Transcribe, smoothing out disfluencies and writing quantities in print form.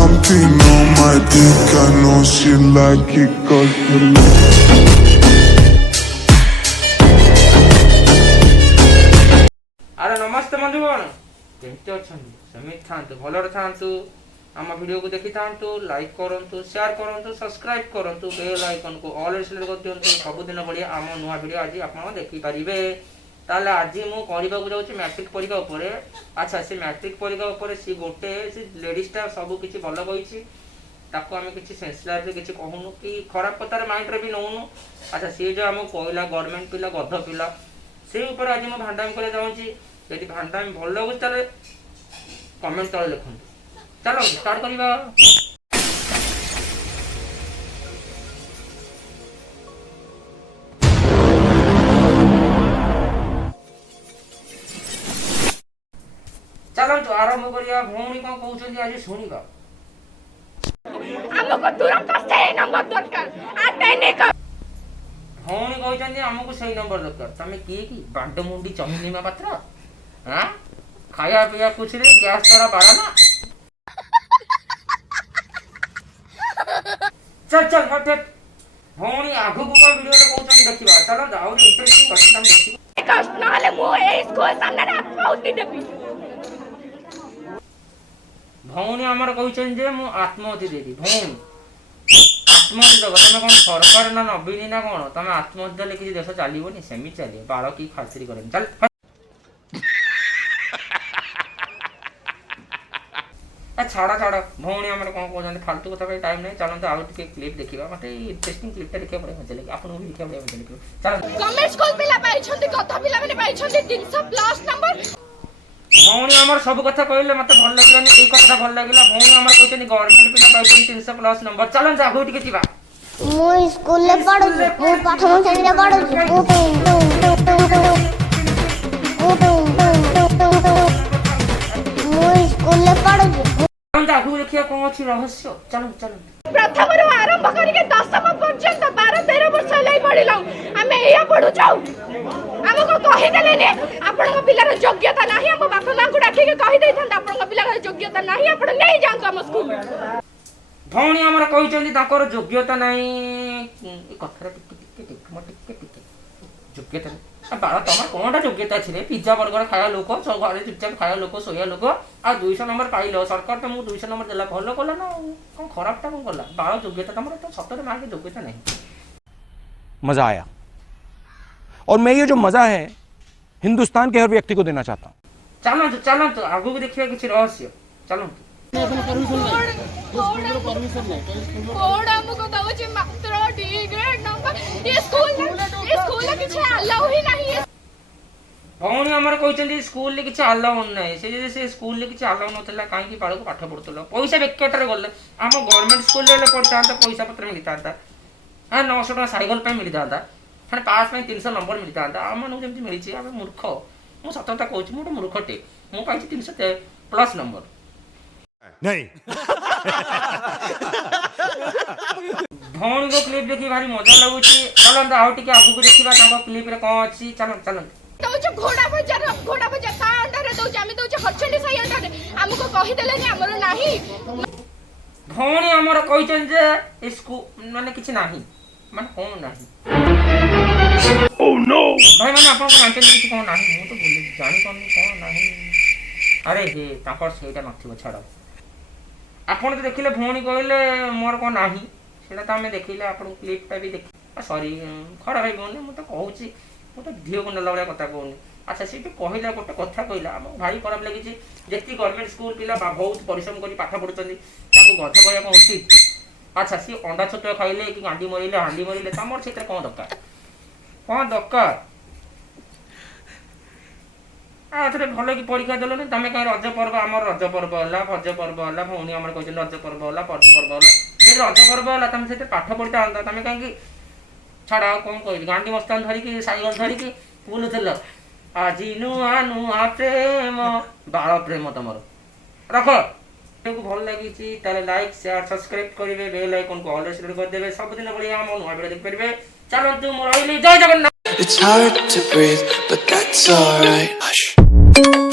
something on my dick. I know she like it 'cause you अरे नमस्ते बंधुगण केमती अच्छा सेमित था भलर था आम वीडियो को देखी था लाइक करूँ शेयर करूँ सब्सक्राइब करूँ बेल आइकन को ऑल सिलेक्ट कर दिखाँ सबुदिन भाई आम नुआ वीडियो आज आप देखिपारे ताले आज मुझे मैट्रिक परीक्षा उपर अच्छा से मैट्रिक परीक्षा उपर सी गोटे से लेडीजटा सब किसी भल कही ताको आम कि सेंसलाइज किसी कहूनु कि खराब कतार माइंड रे भी नौनु अच्छा सी जो आमको कहला गवर्नमेंट पिला गध पिला से ऊपर आज मुझे भांडामी कर चाहूँगी यदि भांडामी भल लगुच ताले कमेंट तले लिखु चलो स्टार्ट करवा चलतु आरंभ करिया भौणी कौन कहते आज शुणा भौणी कहते आमको सही नंबर दरकार तुम किए कि बांट मुंडी चमिनीमा पात्र हाँ खाया पिया कुछ नहीं गैस तोरा बारा ना चल चल हट हट भौणी आगु को वीडियो रे कहते देखिबा चलो जाओ इंटरेस्टिंग कथि तुम देखिबा कष्ट नाले मो ए स्कूल सामने ना पाउती देबी भौणी आमर कहते जे मु आत्महत्या देदी भौणी आत्महत्या देव तुम कौन सरकार ना नवीन ना कौन तुम आत्महत्या ले किसी देश चलोनी सेमी चलिए बाल की खातिरी करें चल छाड़ा छाड़ा भौणी आम कौन कहते फालतू कथा टाइम नहीं चलते आउ टे क्लिप देखा मत इंटरेस्टिंग क्लिपटा देखा पड़े मजा लगे आपको भी देखा पड़े मजा लगे चल गवर्नमेंट स्कूल पिला पाइछंती कथा पिला माने पाइछंती 300 प्लस नंबर भौणी आमर सब कथा कहले मत भल लागलानी ए कथा भल लागला भौणी आमर कहते गवर्नमेंट पिला पाइछंती 300 प्लस नंबर चलन जा आगु टिके जीवा मो स्कूल ले पढु मो प्रथम श्रेणी रे पढु मो स्कूल ले पढु आगु देखिया कौन अच्छी रहस्य चलो चलो प्रथम रो आरंभ करिके 10वीं पर्यंत 12 13 वर्ष लई पढिलौ हमें एया पढु जाऊ हमको कहि देले ने आपन पिलार योग्यता नाही हम बापा मां को डाकी के कहि दैथन आपन पिलार योग्यता नाही आपन नहीं जांतु हम स्कूल भौणी हमर कहिचंदी ताकर योग्यता नाही ए कथरा टिक टिक म टिक योग्यता बाबा तुम कौन योग्यता अच्छे पिज्जा बर्गर खाया लोक सब घर चुपचाप खाया लोक सोया लोक आ 200 नंबर पाइल सरकार तुमको 200 नंबर देला भल कला ना कौन खराबटा कौन कला बाल योग्यता तुम तो सतरे मार्क योग्यता नहीं मजा आया और मैं ये जो मजा है हिंदुस्तान के हर व्यक्ति को देना चाहता हूँ चलतु आगू देखिए किसी रहस्य चलतु कोड हमको दउची मात्र डी ग्रेड नंबर ये स्कूल किछ अलाउ ही नहीं है भौणी हमर कहते स्कूल ले किछ अलाउ नहीं से स्कूल ले किछ अलाउ नथला काहे कि बाळ को पाठ पढुतलो पैसा बेकेटर गले हम गवर्नमेंट स्कूल ले पढ़ता तो पैसा पत्र मिलता हां 900 टका साइकिल पे मिलता हां पास में 300 नंबर मिलता हम जेमती मिली हम मूर्ख मु सतता कहूँ मु मूर्खटे मु पाई 300 प्लस नंबर नहीं भौणी को क्लिप देखी भारी मजा लगुच चलते आउ टे आगू को देखा क्लिप रे कौन अच्छी चल दउची घोड़ा बजार का अंडर रे दउची हम दउची हरचंडी साई अंडर रे हमको कहि देले ने हमरो नाही भौणी हमर कहिचन जे स्कूल माने किछ नाही माने कोन नाही ओह नो भाई माने आपन को जानते किछ कोन नाही मु तो बोले जानि कोन नाही अरे हे तापर सेटा नथिबो छाड़ आपन तो देखिले भौणी कहले मोर को नाही सेटा तो हमें देखिले आपन क्लिपटा भी देखि सॉरी खरा भाई बोलने मु तो कहूची मु तो धियो को नला कथा कहूनी अच्छा से कहला गोटे कथा कहला हम भारी खराब लगी जेती गवर्नमेंट स्कूल पिला बहुत परिश्रम कर पाठ पढ़ुଛନ୍ତି ताको गध कहया को उचित अच्छा सी अंडा छतुआ खाइले कि गांडी मरिले हांडी मरिले तमर सेटा कोन दरकार आथरे भल कि परीक्षा देल तुम कहीं रज पर्व आम रज पर्व है भज पर्व है भौणी आम कहते रज पर्व है पर्व पर्व है रज पर्व है तुम से पाठ पढ़ता तुम कहीं छाड़ा कौन कह गांडी मस्तान धरिकी साइकेल धरिकी बुलूल आज नुआ नुआ प्रेम बाल प्रेम तुम रख भल लगी लाइक शेयर सब्सक्राइब करेंगे बेल आइकन को ऑल सिलेक्ट करदे सबुदिन भाई आम नुआ वीडियो देखिपारे चलतु जय Jagannath. It's hard to breathe, but that's alright. Hush.